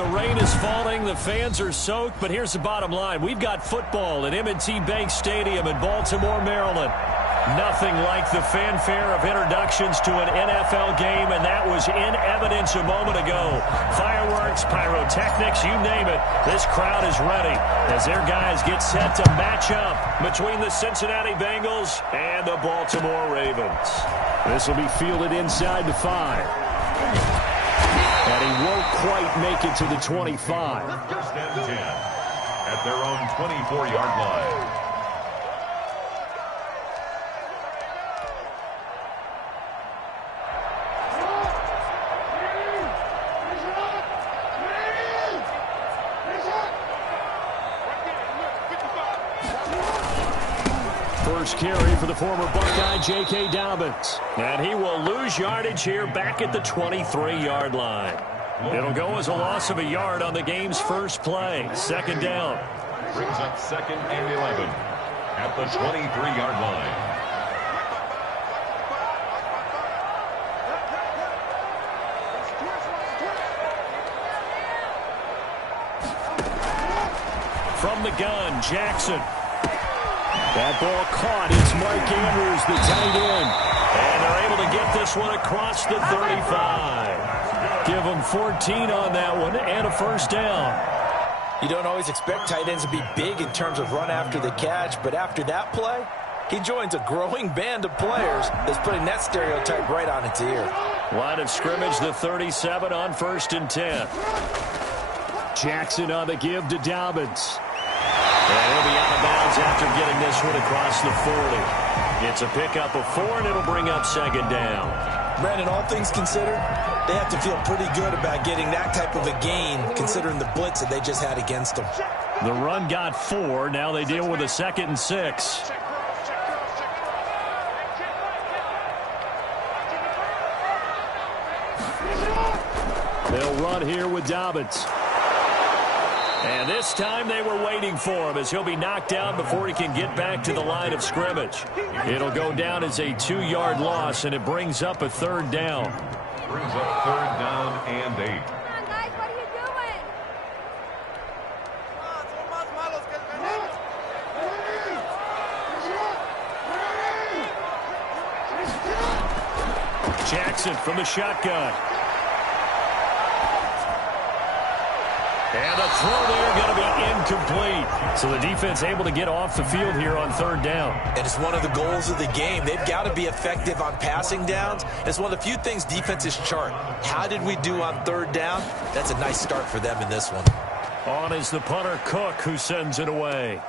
the rain is falling. The fans are soaked. But here's the bottom line. We've got football at M&T Bank Stadium in Baltimore, Maryland. Nothing like the fanfare of introductions to an NFL game, and that was in evidence a moment ago. Fireworks, pyrotechnics, you name it. This crowd is ready as their guys get set to match up between the Cincinnati Bengals and the Baltimore Ravens. This will be fielded inside the 5. And he won't quite make it to the 25. First and 10 at their own 24-yard line. First carry for the former Buckeye, J.K. Dobbins. And he will lose yardage here back at the 23-yard line. It'll go as a loss of a yard on the game's first play. Second down. Brings up 2nd and 11 at the 23-yard line. From the gun, Jackson. That ball caught. It's Mark Andrews, the tight end. And they're able to get this one across the 35. Give them 14 on that one and a first down. You don't always expect tight ends to be big in terms of run after the catch, but after that play, he joins a growing band of players that's putting that stereotype right on its ear. Line of scrimmage, the 37 on 1st and 10. Jackson on the give to Dobbins. And he'll be out of bounds after getting this one across the 40. It's a pickup of 4, and it'll bring up 2nd down. Brandon, all things considered, they have to feel pretty good about getting that type of a gain, considering the blitz that they just had against them. The run got 4. Now they deal with a 2nd and 6. They'll run here with Dobbins. And this time they were waiting for him as he'll be knocked down before he can get back to the line of scrimmage. It'll go down as a 2-yard loss, and it brings up a 3rd down. Brings up 3rd down and 8. Come on, guys, what are you doing? Jackson from the shotgun. And the throw there going to be incomplete. So the defense able to get off the field here on 3rd down. And it's one of the goals of the game. They've got to be effective on passing downs. It's one of the few things defenses chart. How did we do on 3rd down? That's a nice start for them in this one. On is the punter, Cook, who sends it away.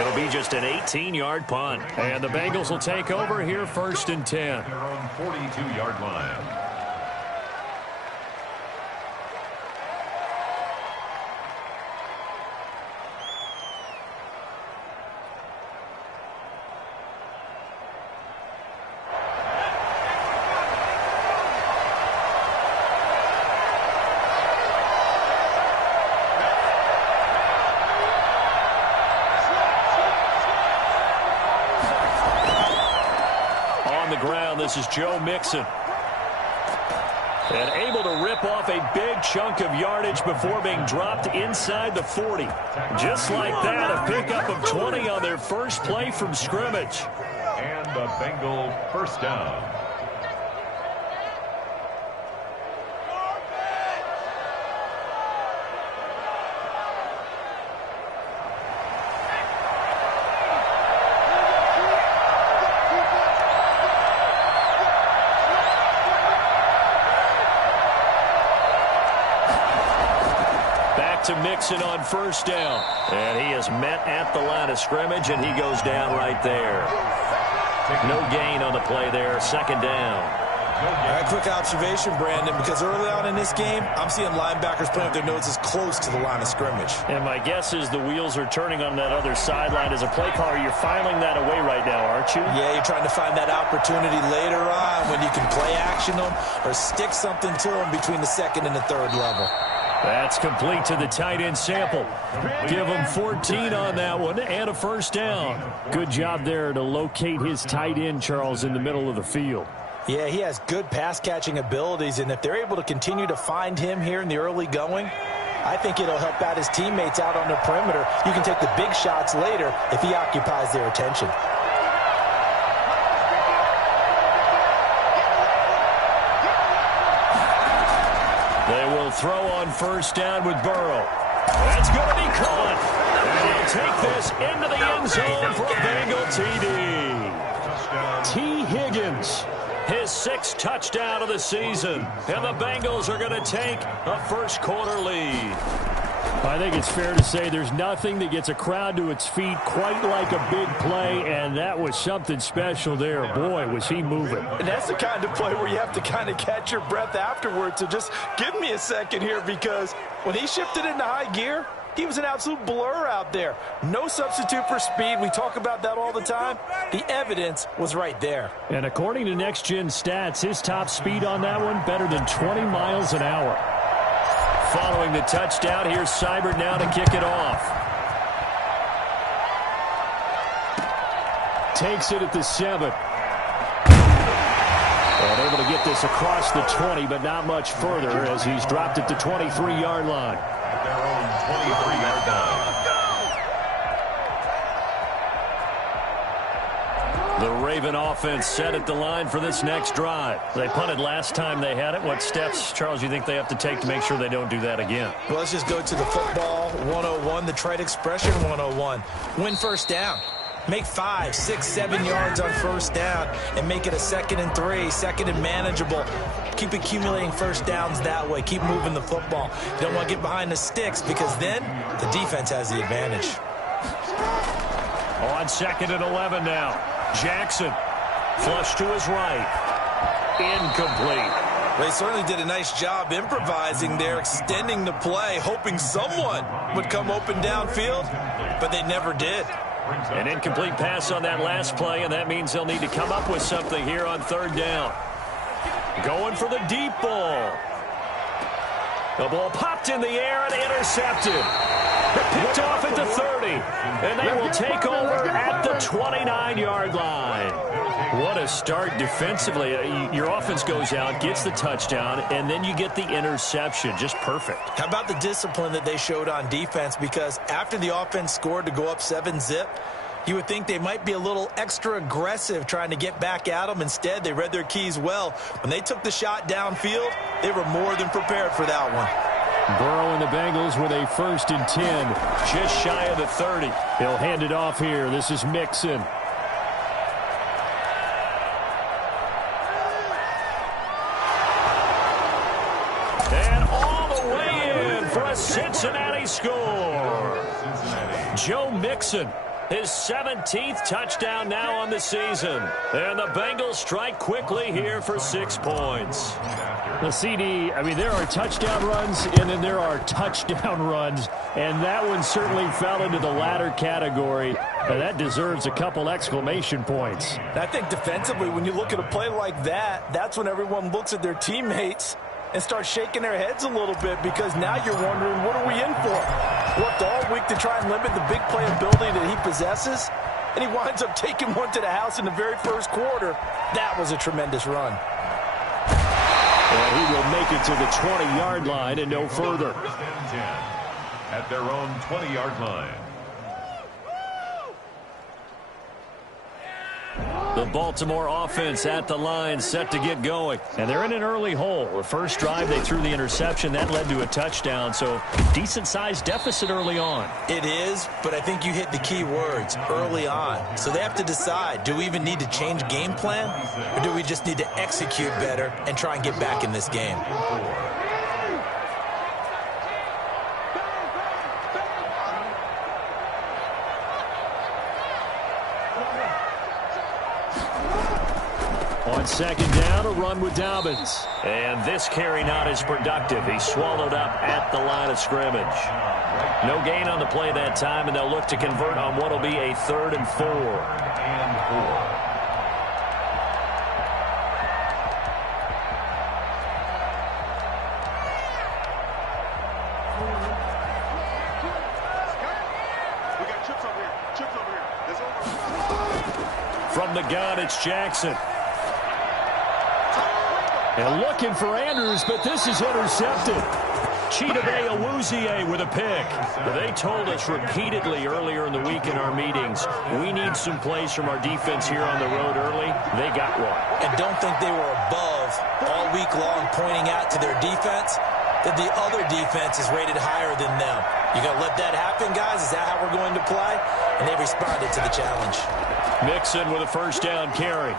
It'll be just an 18-yard punt. And the Bengals will take over here 1st and 10. Their own 42-yard line. This is Joe Mixon. And able to rip off a big chunk of yardage before being dropped inside the 40. Just like that, a pickup of 20 on their first play from scrimmage. And a Bengal first down. To Mixon on 1st down. And he is met at the line of scrimmage, and he goes down right there. No gain on the play there. 2nd down. All right, quick observation, Brandon, because early on in this game, I'm seeing linebackers playing with their noses close to the line of scrimmage. And my guess is the wheels are turning on that other sideline. As a play caller, you're filing that away right now, aren't you? Yeah, you're trying to find that opportunity later on when you can play action them or stick something to them between the 2nd and the 3rd level. That's complete to the tight end sample. Give him 14 on that one and a first down. Good job there to locate his tight end, Charles, in the middle of the field. Yeah, he has good pass-catching abilities, and if they're able to continue to find him here in the early going, I think it'll help out his teammates out on the perimeter. You can take the big shots later if he occupies their attention. They will throw on first down with Burrow. That's going to be caught. And he'll take this into the end zone for a Bengal TD. T. Higgins, his 6th touchdown of the season. And the Bengals are going to take a first-quarter lead. I think it's fair to say there's nothing that gets a crowd to its feet quite like a big play, and that was something special there. Boy, was he moving. And that's the kind of play where you have to kind of catch your breath afterwards. So just give me a second here, because when he shifted into high gear, he was an absolute blur out there. No substitute for speed. We talk about that all the time. The evidence was right there. And according to Next Gen Stats, his top speed on that one, better than 20 miles an hour. Following the touchdown, here's Seibert now to kick it off. Takes it at the 7. And able to get this across the 20, but not much further as he's dropped at the 23-yard line. At their own 23-yard line. The Raven offense set at the line for this next drive. They punted last time they had it. What steps, Charles, you think they have to take to make sure they don't do that again? Well, let's just go to the football 101, the trade expression 101. Win first down. Make 5, 6, 7 yards on first down and make it a 2nd and 3, 2nd and manageable. Keep accumulating first downs that way. Keep moving the football. You don't want to get behind the sticks because then the defense has the advantage. On 2nd and 11 now. Jackson, flush to his right. Incomplete. They certainly did a nice job improvising there, extending the play, hoping someone would come open downfield, but they never did. An incomplete pass on that last play, and that means they'll need to come up with something here on 3rd down. Going for the deep ball. The ball popped in the air and intercepted. Picked off at the 30, and they will take over at the 29-yard line. What a start defensively. Your offense goes out, gets the touchdown, and then you get the interception. Just perfect. How about the discipline that they showed on defense? Because after the offense scored to go up 7-zip, you would think they might be a little extra aggressive trying to get back at them. Instead, they read their keys well. When they took the shot downfield, they were more than prepared for that one. Burrow and the Bengals with a 1st and 10, just shy of the 30. He'll hand it off here. This is Mixon. And all the way in for a Cincinnati score. Joe Mixon, his 17th touchdown now on the season. And the Bengals strike quickly here for 6 points. The CD, I mean, there are touchdown runs, and then there are touchdown runs, and that one certainly fell into the latter category. And that deserves a couple exclamation points. I think defensively, when you look at a play like that, that's when everyone looks at their teammates and starts shaking their heads a little bit, because now you're wondering, what are we in for? Worked all week to try and limit the big playability that he possesses, and he winds up taking one to the house in the very first quarter. That was a tremendous run. And he will make it to the 20-yard line and no further. At their own 20-yard line. The Baltimore offense at the line, set to get going. And they're in an early hole. The first drive, they threw the interception. That led to a touchdown, so decent-sized deficit early on. It is, but I think you hit the key words, early on. So they have to decide, do we even need to change game plan, or do we just need to execute better and try and get back in this game? On 2nd down, a run with Dobbins. And this carry not as productive. He's swallowed up at the line of scrimmage. No gain on the play that time, and they'll look to convert on what will be a 3rd and 4. From the gun, it's Jackson. And looking for Andrews, but this is intercepted. Chidobe Awuzie with a pick. They told us repeatedly earlier in the week in our meetings, we need some plays from our defense here on the road early. They got one. And don't think they were above all week long pointing out to their defense that the other defense is rated higher than them. You going to let that happen, guys? Is that how we're going to play? And they responded to the challenge. Mixon with a first down carry.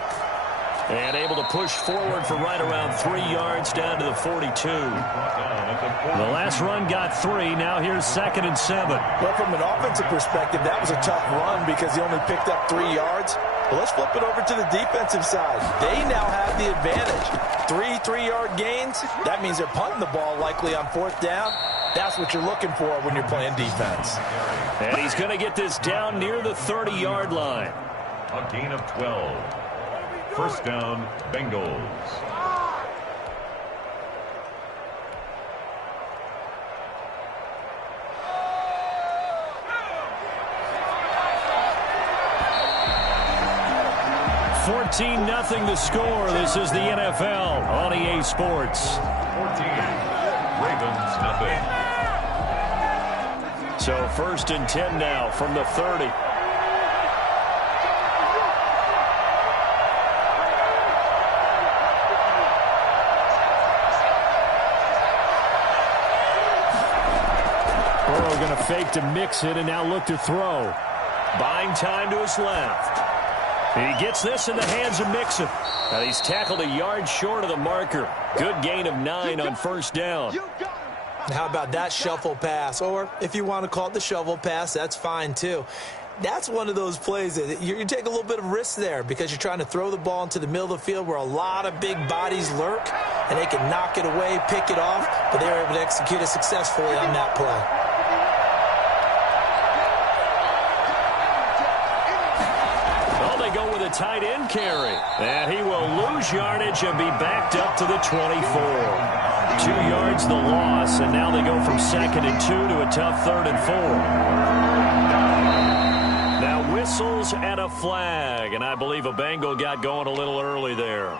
And able to push forward for right around 3 yards down to the 42. The last run got 3. Now here's 2nd and 7. Well, from an offensive perspective, that was a tough run because he only picked up 3 yards. Well, let's flip it over to the defensive side. They now have the advantage. 3 3-yard gains. That means they're punting the ball likely on 4th down. That's what you're looking for when you're playing defense. And he's going to get this down near the 30-yard line. A gain of 12. First down, Bengals. $14-0 the score. This is the NFL on EA Sports. 14. Ravens, nothing. So 1st and 10 now from the 30. Burrow going to fake to mix it and now look to throw. Buying time to his left. He gets this in the hands of Mixon. Now he's tackled a yard short of the marker. Good gain of 9 on 1st down. How about that shuffle pass? Or if you want to call it the shovel pass, that's fine too. That's one of those plays that you take a little bit of risk there because you're trying to throw the ball into the middle of the field where a lot of big bodies lurk, and they can knock it away, pick it off, but they were able to execute it successfully on that play. Go with a tight end carry. And he will lose yardage and be backed up to the 24. 2 yards the loss, and now they go from 2nd and 2 to a tough 3rd and 4. Now whistles and a flag, and I believe a Bengal got going a little early there.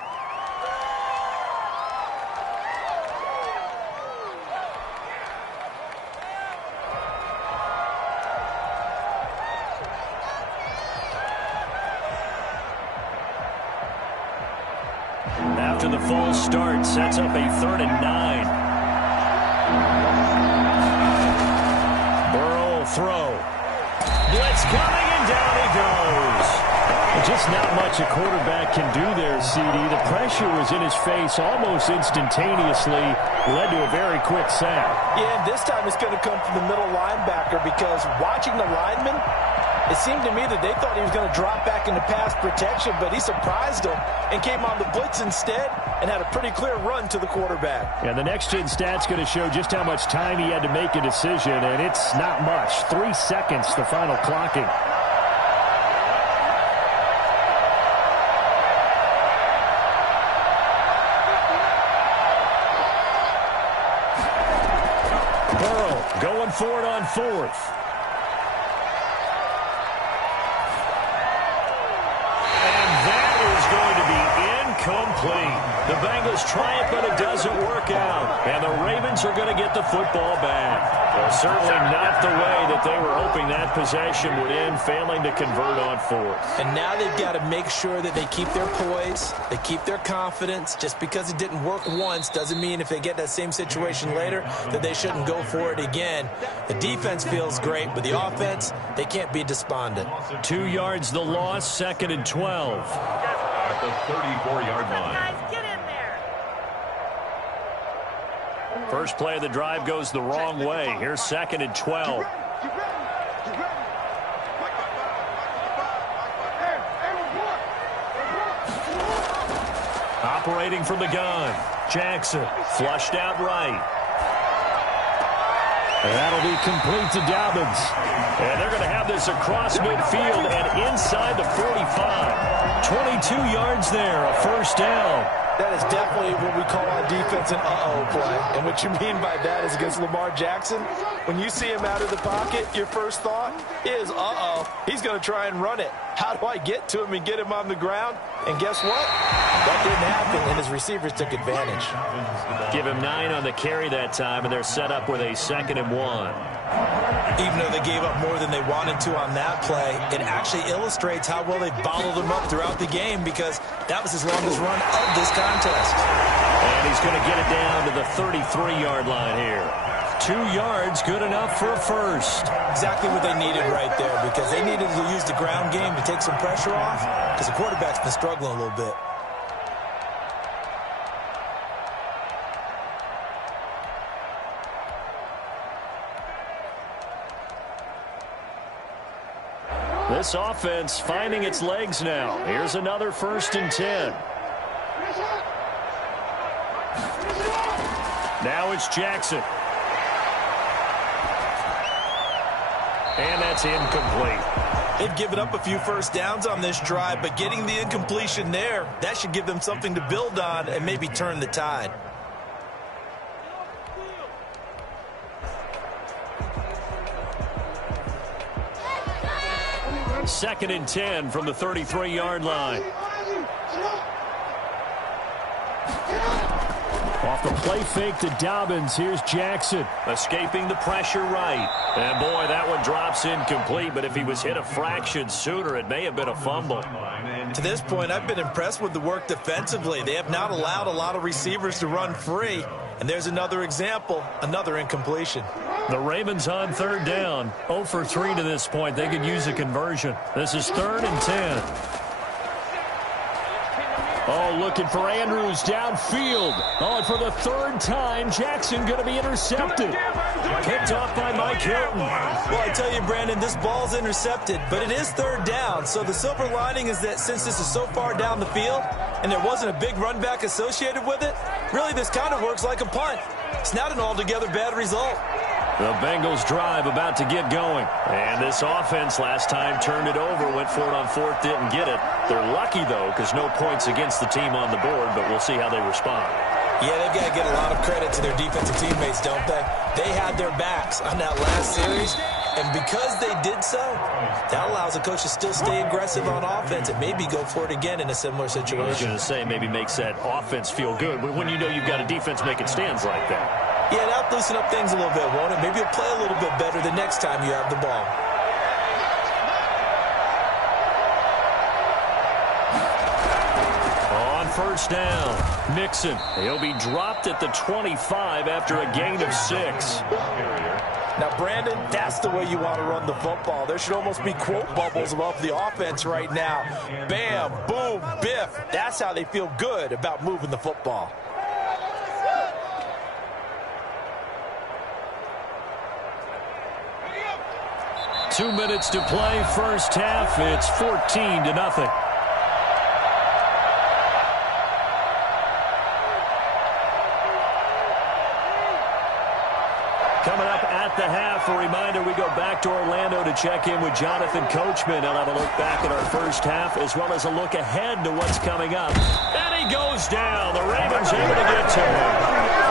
After the false start, sets up a 3rd and 9. Burrow will throw. Blitz coming, and down he goes. Just not much a quarterback can do there, CD. The pressure was in his face almost instantaneously, led to a very quick sack. Yeah, and this time it's going to come from the middle linebacker because watching the lineman, it seemed to me that they thought he was going to drop back into pass protection, but he surprised them and came on the blitz instead and had a pretty clear run to the quarterback. And the next-gen stat's going to show just how much time he had to make a decision, and it's not much. 3 seconds, the final clocking. Burrow going for it on 4th. Complete. The Bengals try it, but it doesn't work out. And the Ravens are going to get the football back. Well, certainly not the way that they were hoping that possession would end, failing to convert on 4th. And now they've got to make sure that they keep their poise, they keep their confidence. Just because it didn't work once doesn't mean if they get that same situation later that they shouldn't go for it again. The defense feels great, but the offense, they can't be despondent. 2 yards the loss, 2nd and 12. At the 34-yard line. Guys, get in there. First play of the drive goes the wrong way. Here's 2nd and 12. Operating from the gun. Jackson flushed out right. And that'll be complete to Dobbins. And they're going to have this across midfield and inside the 45. 22 yards there, a first down. That is definitely what we call on defense an uh-oh play. And what you mean by that is against Lamar Jackson, when you see him out of the pocket, your first thought is, uh-oh, he's going to try and run it. How do I get to him and get him on the ground? And guess what? That didn't happen, and his receivers took advantage. Give him 9 on the carry that time, and they're set up with a 2nd and 1. Even though they gave up more than they wanted to on that play, it actually illustrates how well they bottled him up throughout the game, because that was his longest run of this contest. And he's going to get it down to the 33-yard line here. 2 yards, good enough for a first. Exactly what they needed right there, because they needed to use the ground game to take some pressure off, because the quarterback's been struggling a little bit. This offense finding its legs now. Here's another 1st and 10. Now it's Jackson. And that's incomplete. They've given up a few first downs on this drive, but getting the incompletion there, that should give them something to build on and maybe turn the tide. Second and 10 from the 33-yard line. Off the play fake to Dobbins. Here's Jackson. Escaping the pressure right. And boy, that one drops incomplete, but if he was hit a fraction sooner, it may have been a fumble. To this point, I've been impressed with the work defensively. They have not allowed a lot of receivers to run free. And there's another example, another incompletion. The Ravens on 3rd down. 0 for 3 to this point. They could use a conversion. This is 3rd and 10. Oh, looking for Andrews downfield. Oh, and for the 3rd time, Jackson going to be intercepted. Picked off by Mike Hilton. Well, I tell you, Brandon, this ball's intercepted, but it is 3rd down. So the silver lining is that since this is so far down the field and there wasn't a big run back associated with it, really this kind of works like a punt. It's not an altogether bad result. The Bengals drive about to get going. And this offense last time turned it over, went for it on 4th, didn't get it. They're lucky, though, because no points against the team on the board, but we'll see how they respond. Yeah, they've got to get a lot of credit to their defensive teammates, don't they? They had their backs on that last series, and because they did so, that allows the coach to still stay aggressive on offense and maybe go for it again in a similar situation. I was going to say, maybe makes that offense feel good when you know you've got a defense making stands like that. Yeah, that'll loosen up things a little bit, won't it? Maybe you'll play a little bit better the next time you have the ball. On 1st down, Mixon. He'll be dropped at the 25 after a gain of 6. Now, Brandon, that's the way you want to run the football. There should almost be quote bubbles above the offense right now. Bam, boom, biff. That's how they feel good about moving the football. Two minutes to play, 1st half. It's 14-0. Coming up at the half, a reminder, we go back to Orlando to check in with Jonathan Coachman. He'll have a look back at our 1st half as well as a look ahead to what's coming up. And he goes down. The Ravens able to get to him.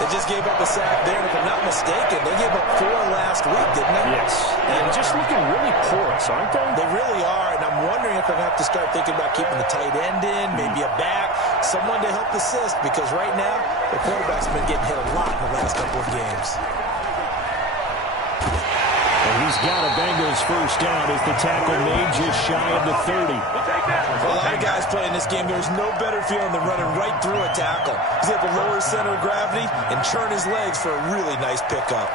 They just gave up a sack there, and if I'm not mistaken, they gave up 4 last week, didn't they? Yes. And just looking really porous, aren't they? They really are, and I'm wondering if I'm going to have to start thinking about keeping the tight end in, maybe a back, someone to help assist, because right now, the quarterback's been getting hit a lot in the last couple of games. And he's got a Bengals 1st down as the tackle made just shy of the 30. For a lot of guys playing this game, there's no better feeling than running right through a tackle. He's able to lower his center of gravity and churn his legs for a really nice pickup.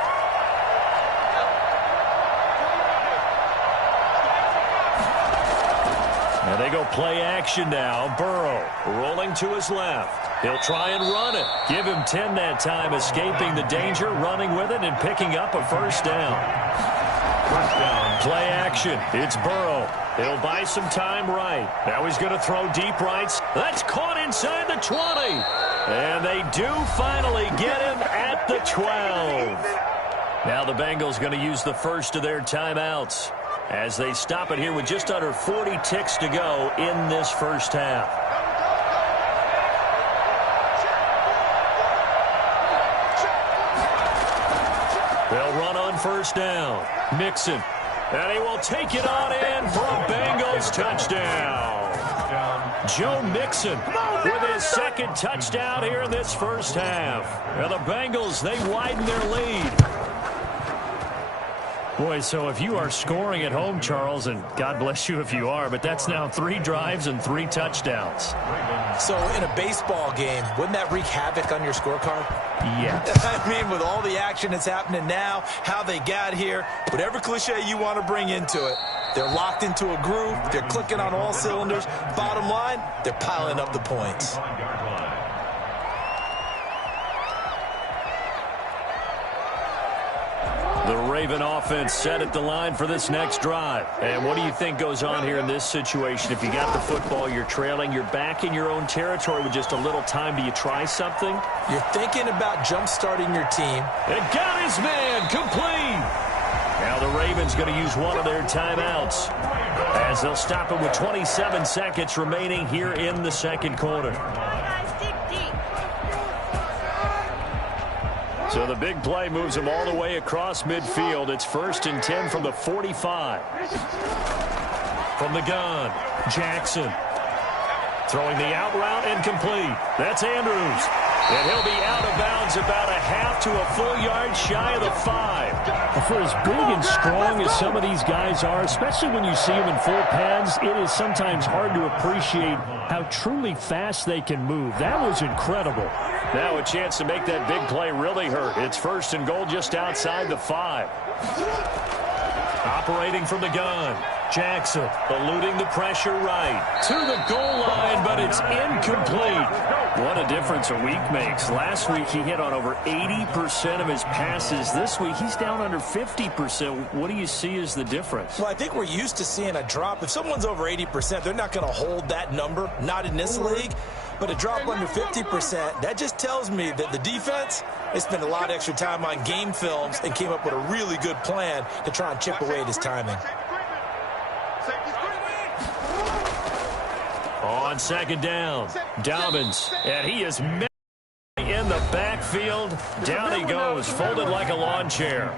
And they go play action now. Burrow rolling to his left. He'll try and run it. Give him 10 that time, escaping the danger, running with it, and picking up a 1st down. Play action. It's Burrow. He'll buy some time right. Now he's going to throw deep rights. That's caught inside the 20. And they do finally get him at the 12. Now the Bengals going to use the first of their timeouts as they stop it here with just under 40 ticks to go in this 1st half. on first down. Mixon. And he will take it on in for a Bengals touchdown. Joe Mixon with his second touchdown here in this first half. And the Bengals, they widen their lead. Boy, so if you are scoring at home, Charles, and God bless you if you are, but that's now 3 drives and 3 touchdowns. So in a baseball game, wouldn't that wreak havoc on your scorecard? Yeah. I mean, with all the action that's happening now, how they got here, whatever cliche you want to bring into it, they're locked into a groove, they're clicking on all cylinders. Bottom line, they're piling up the points. The Raven offense set at the line for this next drive. And what do you think goes on here in this situation? If you got the football, you're trailing, you're back in your own territory with just a little time. Do you try something? You're thinking about jump-starting your team. And got his man complete. Now the Ravens going to use one of their timeouts as they'll stop it with 27 seconds remaining here in the second quarter. So the big play moves him all the way across midfield. It's 1st and 10 from the 45. From the gun, Jackson. Throwing the out route incomplete. That's Andrews. And he'll be out of bounds about a half to a full yard shy of the 5. For as big and strong as some of these guys are, especially when you see them in full pads, it is sometimes hard to appreciate how truly fast they can move. That was incredible. Now a chance to make that big play really hurt. It's 1st and goal just outside the 5. Operating from the gun. Jackson eluding the pressure right to the goal line, but it's incomplete. What a difference a week makes. Last week he hit on over 80% of his passes. This week he's down under 50%. What do you see as the difference? Well, I think we're used to seeing a drop. If someone's over 80%, they're not going to hold that number, not in this league. But a drop under 50%, that just tells me that the defense, they spent a lot of extra time on game films and came up with a really good plan to try and chip away at his timing. On second down, Dobbins, and he is in the backfield. Down he goes, folded like a lawn chair.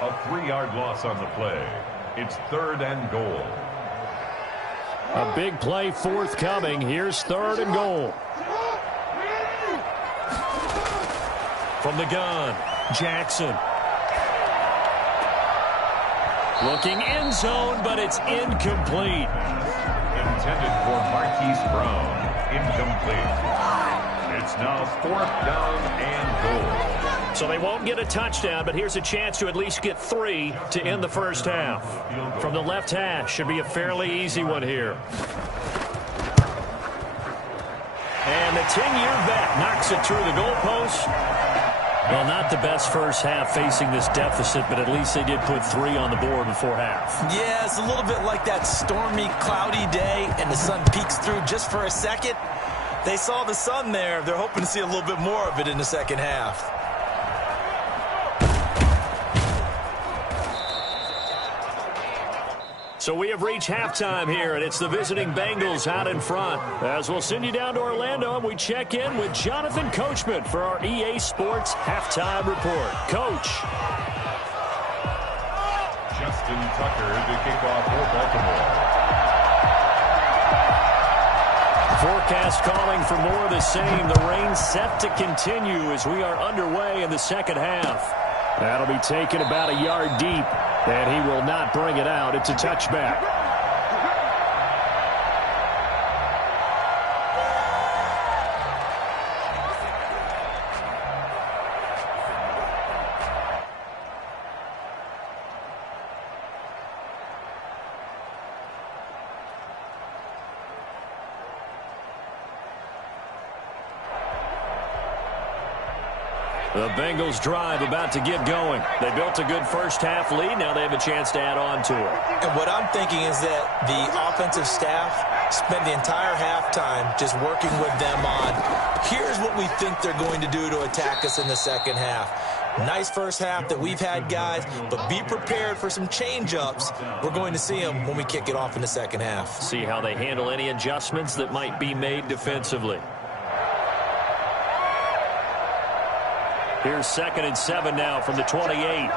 A 3-yard loss on the play. It's 3rd and goal. A big play forthcoming. Here's 3rd and goal. From the gun, Jackson. Looking end zone, but it's incomplete. Intended for Marquise Brown. Incomplete. It's now 4th down and goal. So they won't get a touchdown, but here's a chance to at least get 3 to end the first half. From the left hash, should be a fairly easy one here. And the 10-year vet knocks it through the goalpost. Well, not the best first half facing this deficit, but at least they did put 3 on the board before half. Yeah, it's a little bit like that stormy, cloudy day, and the sun peeks through just for a second. They saw the sun there. They're hoping to see a little bit more of it in the second half. So we have reached halftime here, and it's the visiting Bengals out in front. As we'll send you down to Orlando, and we check in with Jonathan Coachman for our EA Sports Halftime Report. Coach. Justin Tucker to kick off for Baltimore. Forecast calling for more of the same. The rain set to continue as we are underway in the second half. That'll be taken about a yard deep, and he will not bring it out. It's a touchback. The Bengals drive about to get going. They built a good first half lead. Now they have a chance to add on to it. And what I'm thinking is that the offensive staff spent the entire halftime just working with them on, here's what we think they're going to do to attack us in the second half. Nice first half that we've had, guys, but be prepared for some change-ups. We're going to see them when we kick it off in the second half. See how they handle any adjustments that might be made defensively. Here's 2nd and 7 now from the 28.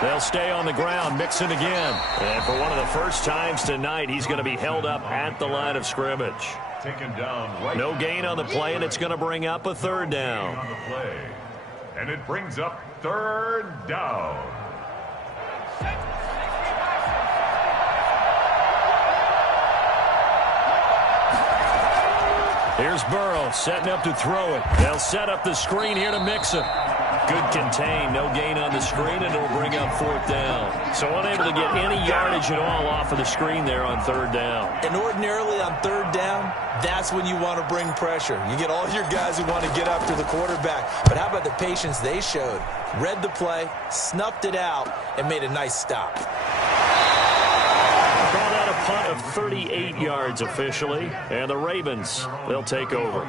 They'll stay on the ground, Mixon again. And for one of the first times tonight, he's going to be held up at the line of scrimmage. Taken down right. No gain on the play, and it's going to bring up a 3rd down. On the play. And it brings up 3rd down. Here's Burrow setting up to throw it. They'll set up the screen here to Mixon. Good contain, no gain on the screen, and it'll bring up 4th down. So unable to get any yardage at all off of the screen there on 3rd down. And ordinarily on 3rd down, that's when you want to bring pressure. You get all your guys who want to get after the quarterback. But how about the patience they showed? Read the play, snuffed it out, and made a nice stop. Called out a punt of 38 yards officially, and the Ravens, they'll take over.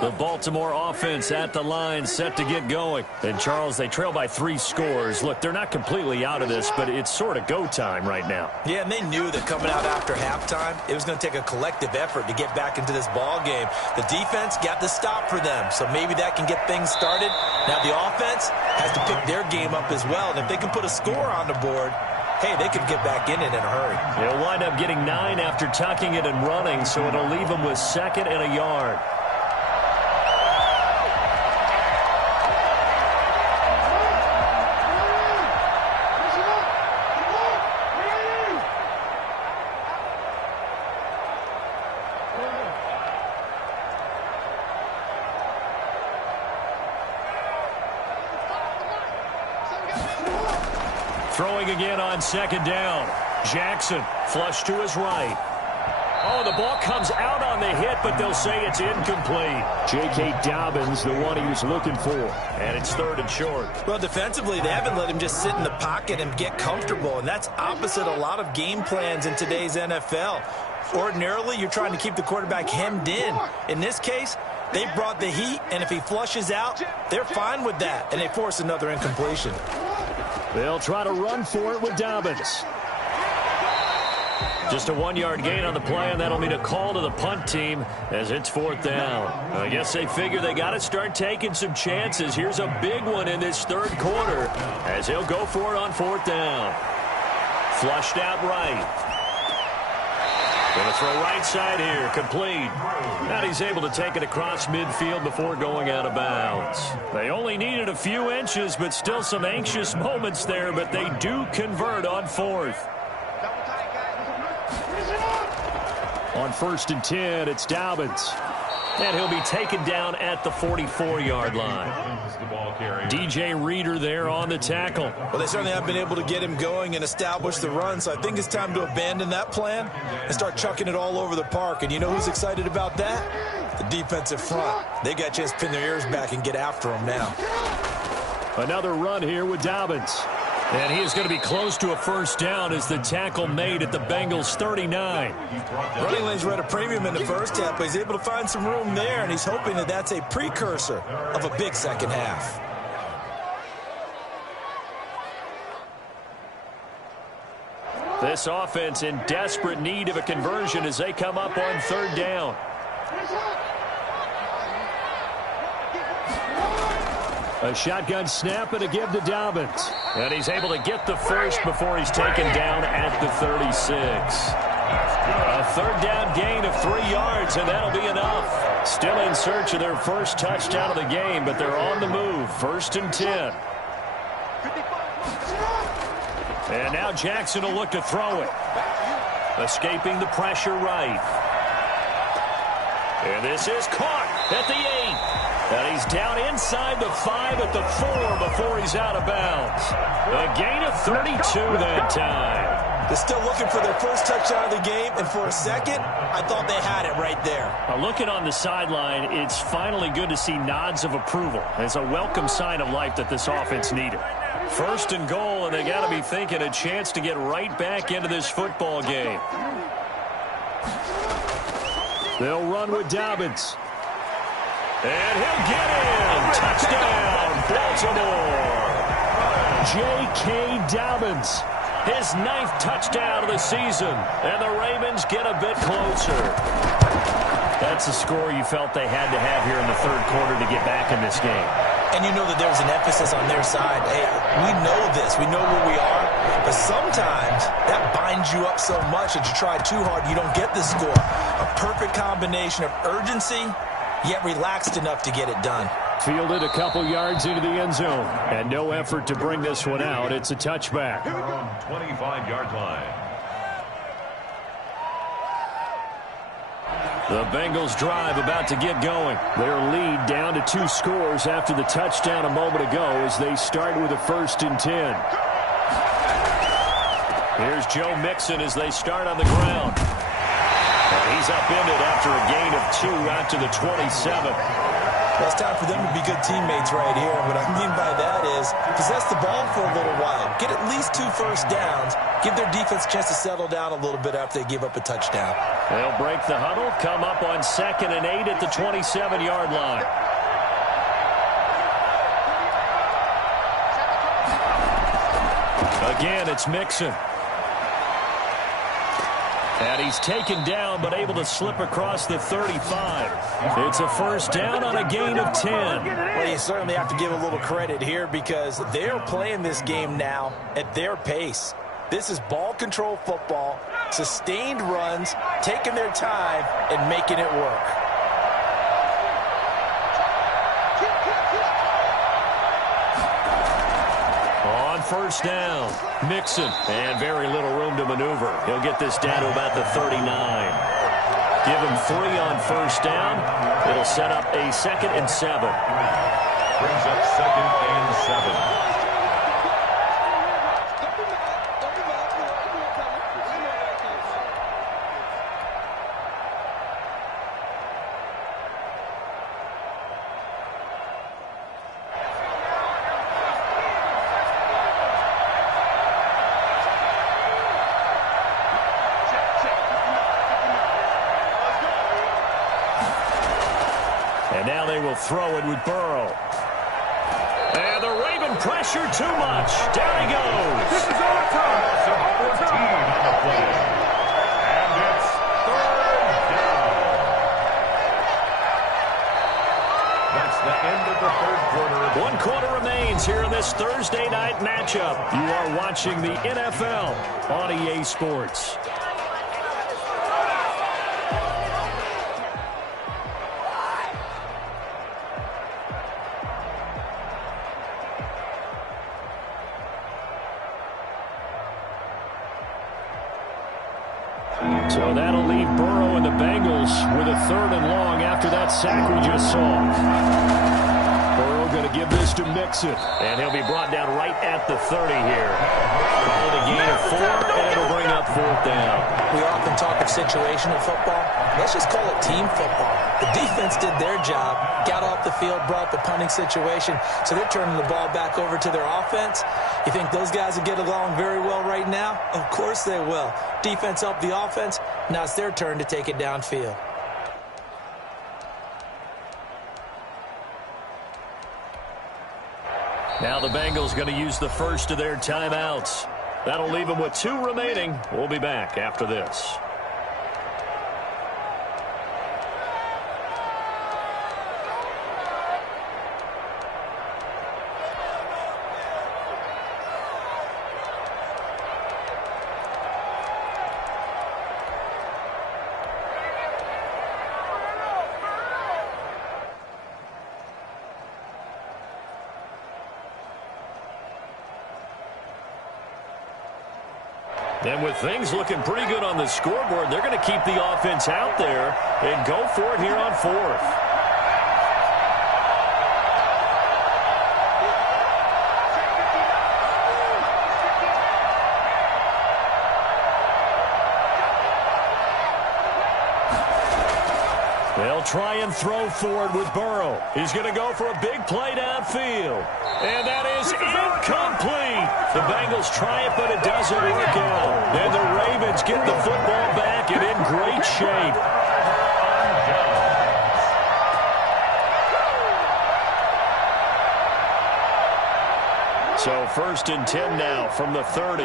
The Baltimore offense at the line, set to get going. And, Charles, they trail by 3 scores. Look, they're not completely out of this, but it's sort of go time right now. Yeah, and they knew that coming out after halftime, it was going to take a collective effort to get back into this ball game. The defense got the stop for them, so maybe that can get things started. Now the offense has to pick their game up as well, and if they can put a score on the board, hey, they could get back in it in a hurry. They'll wind up getting 9 after tucking it and running, so it'll leave them with 2nd and a yard. Throwing again on 2nd down. Jackson flush to his right. Oh, the ball comes out on the hit, but they'll say it's incomplete. J.K. Dobbins, the one he was looking for. And it's 3rd and short. Well, defensively, they haven't let him just sit in the pocket and get comfortable, and that's opposite a lot of game plans in today's NFL. Ordinarily, you're trying to keep the quarterback hemmed in. In this case, they brought the heat, and if he flushes out, they're fine with that, and they force another incompletion. They'll try to run for it with Dobbins. Just a 1-yard gain on the play, and that'll mean a call to the punt team as it's 4th down. I guess they figure they got to start taking some chances. Here's a big one in this 3rd quarter as he'll go for it on 4th down. Flushed out right. Going to throw right side here, complete. Now he's able to take it across midfield before going out of bounds. They only needed a few inches, but still some anxious moments there, but they do convert on 4th. On 1st and 10, it's Dobbins. And he'll be taken down at the 44-yard line. DJ Reader there on the tackle. Well, they certainly have been able to get him going and establish the run, so I think it's time to abandon that plan and start chucking it all over the park. And you know who's excited about that? The defensive front. They got a chance to pin their ears back and get after him now. Another run here with Dobbins. And he is going to be close to a 1st down as the tackle made at the Bengals 39. Running lanes were at a premium in the first half, but he's able to find some room there, and he's hoping that that's a precursor of a big second half. This offense in desperate need of a conversion as they come up on 3rd down. A shotgun snap and a give to Dobbins. And he's able to get the first before he's taken down at the 36. A 3rd down gain of 3 yards, and that'll be enough. Still in search of their first touchdown of the game, but they're on the move. 1st and 10. And now Jackson will look to throw it. Escaping the pressure right. And this is caught at the 8. And he's down inside the 5 at the 4 before he's out of bounds. A gain of 32 that time. They're still looking for their first touchdown of the game, and for a second, I thought they had it right there. Looking on the sideline, it's finally good to see nods of approval. It's a welcome sign of life that this offense needed. 1st and goal, and they got to be thinking a chance to get right back into this football game. They'll run with Dobbins. And he'll get in. Touchdown, Baltimore. J.K. Dobbins, his 9th touchdown of the season, and the Ravens get a bit closer. That's a score you felt they had to have here in the third quarter to get back in this game. And you know that there was an emphasis on their side. Hey, we know this. We know where we are. But sometimes that binds you up so much that you try too hard, you don't get the score. A perfect combination of urgency, yet relaxed enough to get it done. Fielded a couple yards into the end zone. And no effort to bring this one out. It's a touchback. 25-yard line. The Bengals drive about to get going. Their lead down to 2 scores after the touchdown a moment ago as they start with a 1st and 10. Here's Joe Mixon as they start on the ground. And he's upended after a gain of 2 out to the 27. Well, it's time for them to be good teammates right here. What I mean by that is possess the ball for a little while. Get at least 2 first downs. Give their defense a chance to settle down a little bit after they give up a touchdown. They'll break the huddle, come up on 2nd and 8 at the 27-yard line. Again, it's Mixon. And he's taken down, but able to slip across the 35. It's a 1st down on a gain of 10. Well, you certainly have to give a little credit here because they're playing this game now at their pace. This is ball control football, sustained runs, taking their time, and making it work. On 1st down, Mixon, and very little room to maneuver. He'll get this down to about the 39. Give him 3 on 1st down. It'll set up a 2nd and 7. Brings up 2nd and 7. And now they will throw it with Burrow. And the Raven pressure too much. Down he goes. This is overtime. 14 on the play. And it's 3rd down. That's the end of the 3rd quarter. 1 quarter remains here in this Thursday night matchup. You are watching the NFL on EA Sports. So that'll leave Burrow and the Bengals with a 3rd and long after that sack we just saw. Burrow going to give this to Mixon. And he'll be brought down right at the 30 here. Call it a gain of 4, and it'll bring up 4th down. We often talk of situational football. Let's just call it team football. The defense did their job, got off the field, brought the punting situation, so they're turning the ball back over to their offense. You think those guys will get along very well right now? Of course they will. Defense helped the offense. Now it's their turn to take it downfield. Now the Bengals going to use the first of their timeouts. That'll leave them with 2 remaining. We'll be back after this. And with things looking pretty good on the scoreboard, they're going to keep the offense out there and go for it here on 4th. They'll try and throw forward with Burrow. He's going to go for a big play downfield. And that is incomplete. The Bengals try it, but it doesn't work out. And the Ravens get the football back and in great shape. So 1st and 10 now from the 30.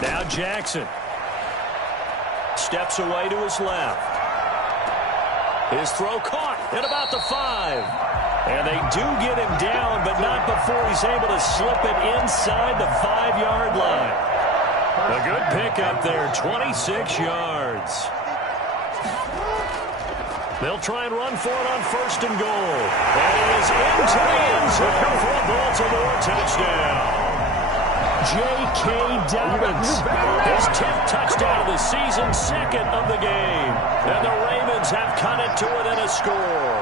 Now Jackson steps away to his left. His throw caught at about the 5. And they do get him down, but not before he's able to slip it inside the 5-yard line. A good pickup there, 26 yards. They'll try and run for it on 1st and goal. And it is into the end zone for a Baltimore touchdown. J.K. Dobbins, his 10th touchdown of the season, 2nd of the game. And the Ravens have cut it to within a score.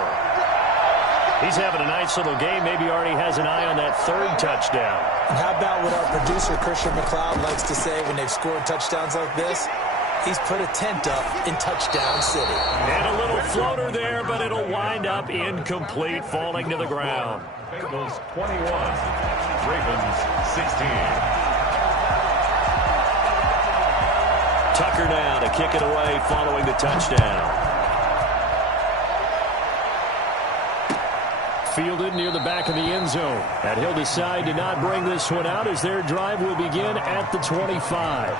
He's having a nice little game. Maybe already has an eye on that 3rd touchdown. And how about what our producer, Christian McLeod, likes to say when they've scored touchdowns like this? He's put a tent up in touchdown city. And a little floater there, but it'll wind up incomplete, falling to the ground. Bengals 21, Ravens 16. Tucker now to kick it away following the touchdown. Fielded near the back of the end zone. And he'll decide to not bring this one out as their drive will begin at the 25.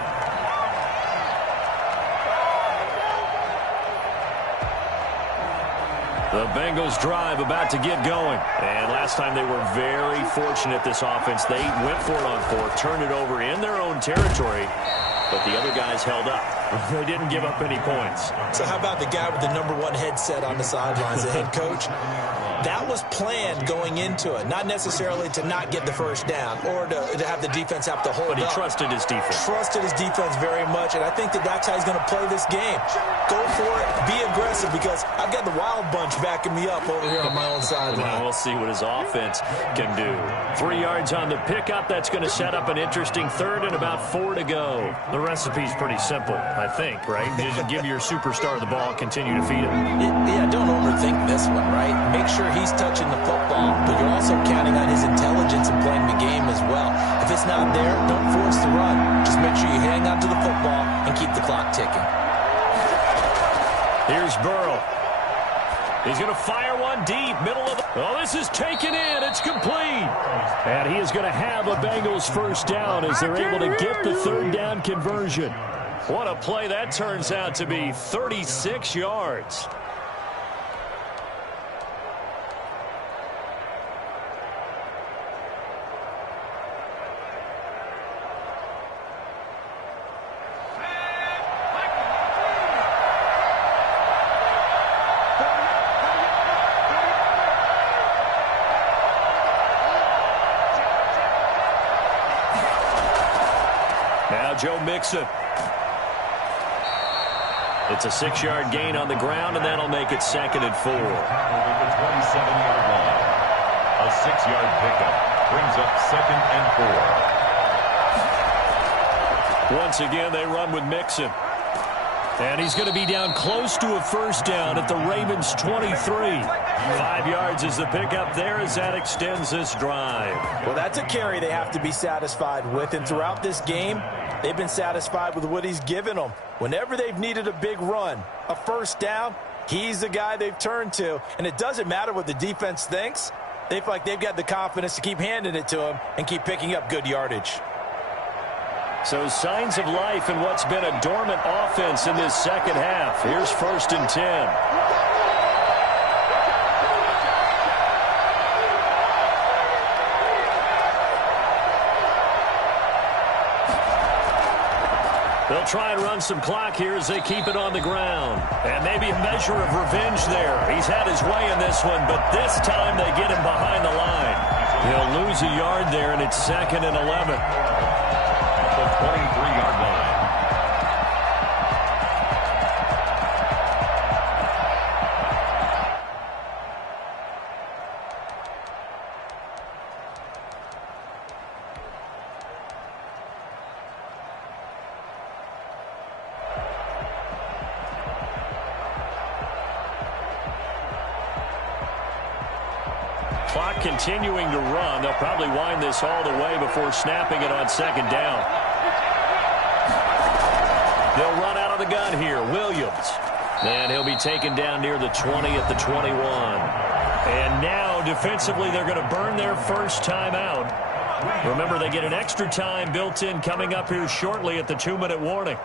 The Bengals drive about to get going. And last time they were very fortunate, this offense. They went for it on 4th, turned it over in their own territory, but the other guys held up. They didn't give up any points. So how about the guy with the #1 headset on the sidelines, the head coach? That was planned going into it, not necessarily to not get the 1st down or to have the defense have to hold up. But he trusted his defense. Trusted his defense very much, and I think that's how he's going to play this game. Go for it, be aggressive, because I've got the wild bunch backing me up over here on my own sideline. Well, we'll see what his offense can do. 3 yards on the pickup. That's going to set up an interesting 3rd and about 4 to go. The recipe's pretty simple, I think, right? Just give your superstar the ball, continue to feed him. Yeah, don't overthink this one, right? Make sure he's touching the football, but you're also counting on his intelligence in playing the game as well. If it's not there, don't force the run. Just make sure you hang on to the football and keep the clock ticking. Here's Burrow. He's going to fire one deep, middle of the... Oh, this is taken in. It's complete. And he is going to have a Bengals 1st down as they're able to get the 3rd down conversion. What a play that turns out to be. 36 yards. Joe Mixon. It's a 6-yard gain on the ground, and that'll make it 2nd and 4. Over the 27-yard line. A 6-yard pickup brings up 2nd and 4. Once again, they run with Mixon. And he's going to be down close to a 1st down at the Ravens' 23. 5 yards is the pickup there as that extends this drive. Well, that's a carry they have to be satisfied with. And throughout this game, they've been satisfied with what he's given them. Whenever they've needed a big run, a 1st down, he's the guy they've turned to. And it doesn't matter what the defense thinks. They feel like they've got the confidence to keep handing it to him and keep picking up good yardage. So signs of life in what's been a dormant offense in this 2nd half. Here's 1st and 10. They'll try and run some clock here as they keep it on the ground. And maybe a measure of revenge there. He's had his way in this one, but this time they get him behind the line. He'll lose a yard there, and it's 2nd and 11. The 23-yard line. Clock continuing to run. They'll probably wind this all the way before snapping it on 2nd down. They'll run out of the gun here. Williams. And he'll be taken down near the 20 at the 21. And now, defensively, they're going to burn their first time out. Remember, they get an extra time built in coming up here shortly at the 2-minute warning.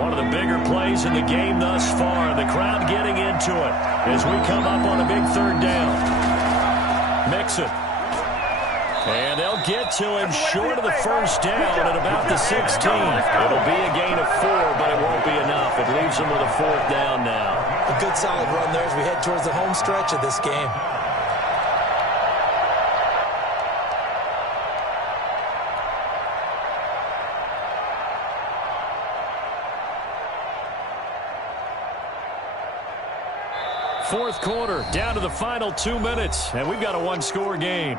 One of the bigger plays in the game thus far. The crowd getting into it as we come up on a big third down. Mixon. And they'll get to him short of the first down at about the 16. It'll be a gain of 4, but it won't be enough. It leaves them with a 4th down now. A good solid run there as we head towards the home stretch of this game. Fourth quarter, down to the final 2 minutes, and we've got a one-score game.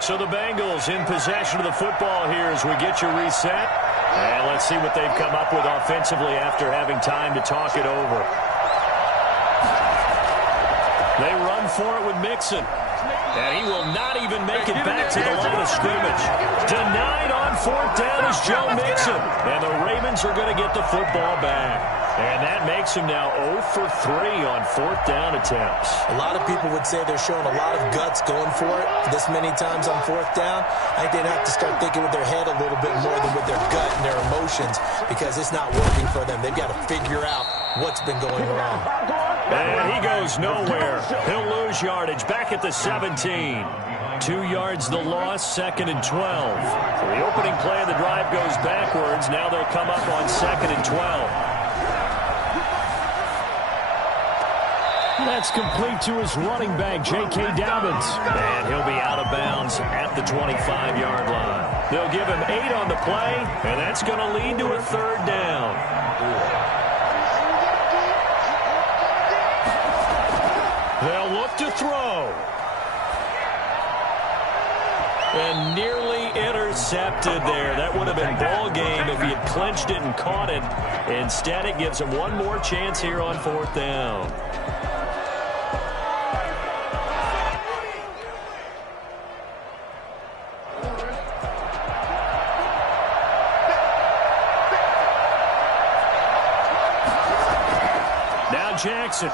So the Bengals in possession of the football here as we get you reset. And let's see what they've come up with offensively after having time to talk it over. They run for it with Mixon. And he will not even make it back to the line of scrimmage. Denied on 4th down is Joe Mixon. And the Ravens are going to get the football back. And that makes him now 0 for 3 on 4th down attempts. A lot of people would say they're showing a lot of guts going for it this many times on 4th down. I think they'd have to start thinking with their head a little bit more than with their gut and their emotions because it's not working for them. They've got to figure out what's been going wrong. And he goes nowhere. He'll lose yardage back at the 17. 2 yards the loss, 2nd and 12. So the opening play of the drive goes backwards. Now they'll come up on 2nd and 12. That's complete to his running back, J.K. Dobbins. And he'll be out of bounds at the 25-yard line. They'll give him 8 on the play, and that's going to lead to a 3rd down. They'll look to throw. And nearly intercepted there. That would have been ball game if he had clinched it and caught it. Instead, it gives him one more chance here on 4th down. Now Jackson.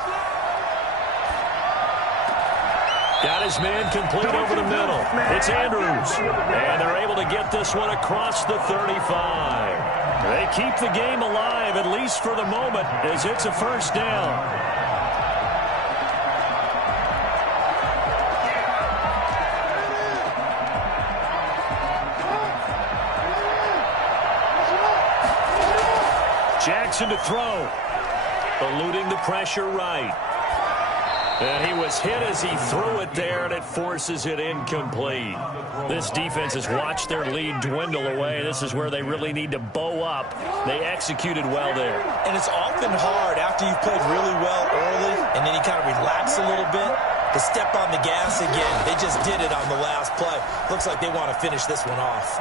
Got his man complete over the middle. It's Andrews. And they're able to get this one across the 35. They keep the game alive, at least for the moment, as it's a 1st down. Jackson to throw. Eluding the pressure right. And he was hit as he threw it there, and it forces it incomplete. This defense has watched their lead dwindle away. This is where they really need to bow up. They executed well there. And it's often hard after you've played really well early, and then you kind of relax a little bit, to step on the gas again. They just did it on the last play. Looks like they want to finish this one off.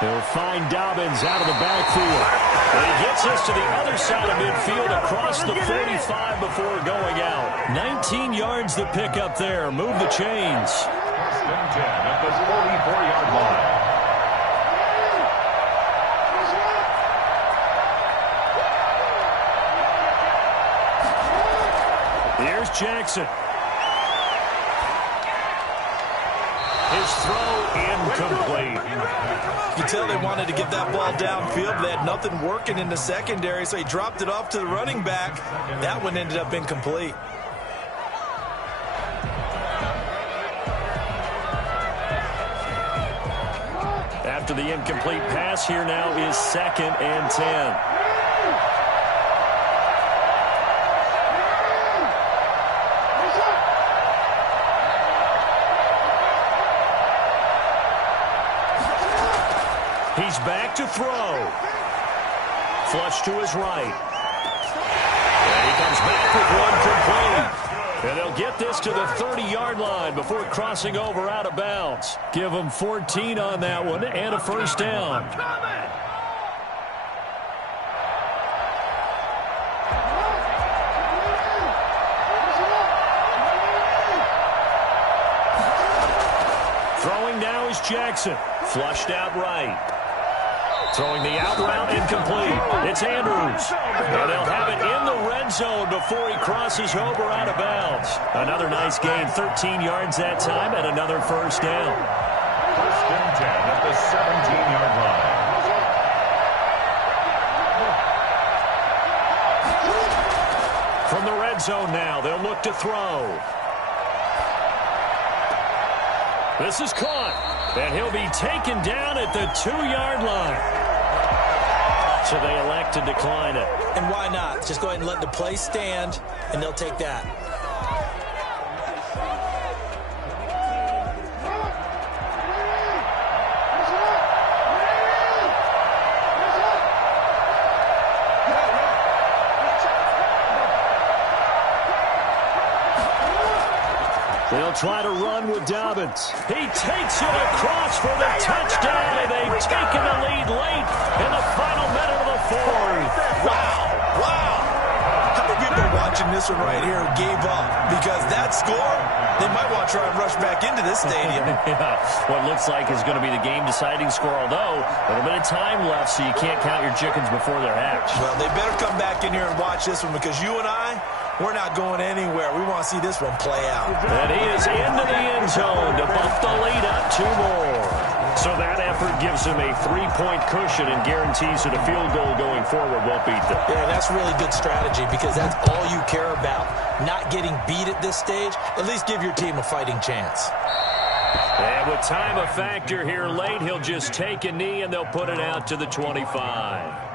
They'll find Dobbins out of the backfield. And he gets us to the other side of midfield across the 45 before going out. 19 yards to pick up there. Move the chains. 1st and 10 at the 44-yard line. Here's Jackson. His throw incomplete. You can tell they wanted to get that ball downfield. They had nothing working in the secondary, so he dropped it off to the running back. That one ended up incomplete. After the incomplete pass, here now is 2nd and 10. He's back to throw. Flush to his right. And he comes back with one complete. And they'll get this to the 30-yard line before crossing over out of bounds. Give them 14 on that one and a first down. Throwing now is Jackson. Flushed out right. Throwing the out route incomplete. It's Andrews. And they'll have it in the red zone before he crosses over out of bounds. Another nice gain, 13 yards that time, and another first down. First and 10 at the 17-yard line. From the red zone now, they'll look to throw. This is caught, and he'll be taken down at the 2-yard line. So they elect to decline it. And why not? Just go ahead and let the play stand, and they'll take that. They'll try to run with Dobbins. He takes it across for the touchdown, and they've taken the lead late in the final minute of the fourth. Wow. How many people are watching this one right here who gave up? Because that score, they might want to try and rush back into this stadium. Yeah, what looks like is going to be the game-deciding score, although a little bit of time left, so you can't count your chickens before they're hatched. Well, they better come back in here and watch this one, because you and I, we're not going anywhere. We want to see this one play out. And he is into the end zone to bump the lead up 2 more. So that effort gives him a 3-point cushion and guarantees that a field goal going forward won't beat them. Yeah, that's really good strategy, because that's all you care about. Not getting beat at this stage. At least give your team a fighting chance. And with time a factor here late, he'll just take a knee and they'll put it out to the 25.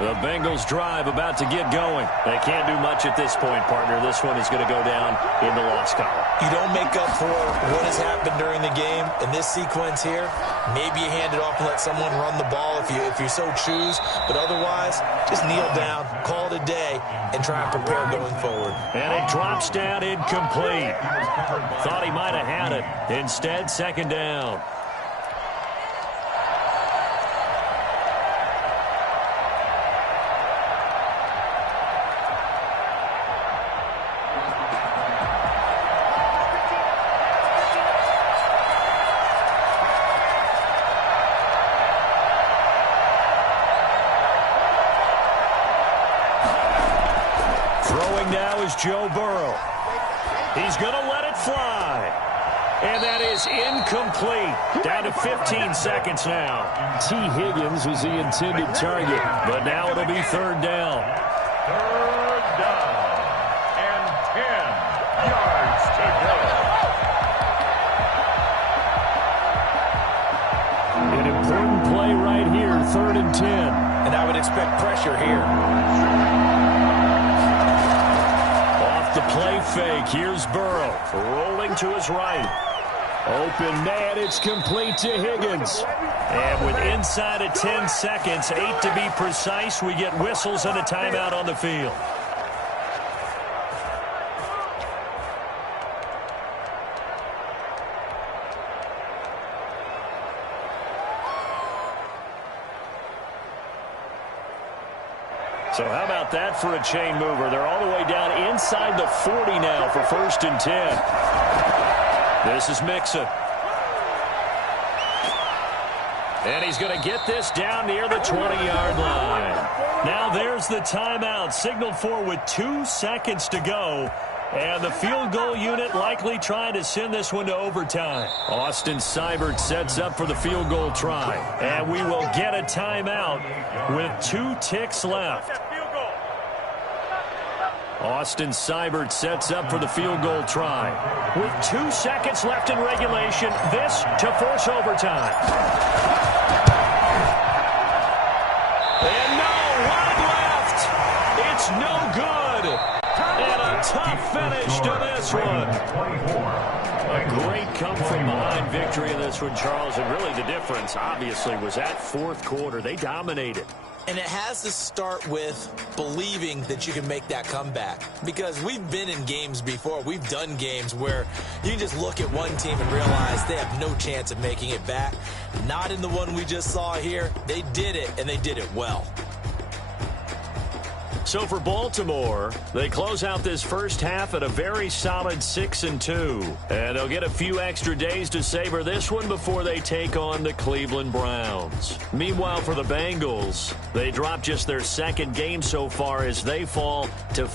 The Bengals drive about to get going. They can't do much at this point, partner. This one is going to go down in the loss column. You don't make up for what has happened during the game. In this sequence here, maybe you hand it off and let someone run the ball if you so choose. But otherwise, just kneel down, call it a day, and try and prepare going forward. And it drops down incomplete. Thought he might have had it. Instead, second down. Joe Burrow. He's going to let it fly. And that is incomplete. Down to 15 seconds now. T. Higgins was the intended target. But now it'll be third down. Third down. And 10 yards to go. An important play right here, 3rd and 10. And I would expect pressure here. The play fake. Here's Burrow rolling to his right. Open man. It's complete to Higgins. And with inside of 10 seconds, 8 to be precise, we get whistles and a timeout on the field. So how about that for a chain mover? They're all the way down inside the 40 now for 1st and 10. This is Mixon. And he's going to get this down near the 20-yard line. Now there's the timeout signaled for with 2 seconds to go. And the field goal unit likely trying to send this one to overtime. Austin Seibert sets up for the field goal try. And we will get a timeout with 2 ticks left. Austin Seibert sets up for the field goal try. With 2 seconds left in regulation, this to force overtime. And no one left. It's no good. And a tough finish to this one. A great come-from-behind victory in this one, Charles. And really the difference, obviously, was that fourth quarter. They dominated. And it has to start with believing that you can make that comeback. Because we've been in games before. We've done games where you can just look at one team and realize they have no chance of making it back. Not in the one we just saw here. They did it, and they did it well. So for Baltimore, they close out this first half at a very solid 6-2. And they'll get a few extra days to savor this one before they take on the Cleveland Browns. Meanwhile, for the Bengals, they drop just their second game so far as they fall to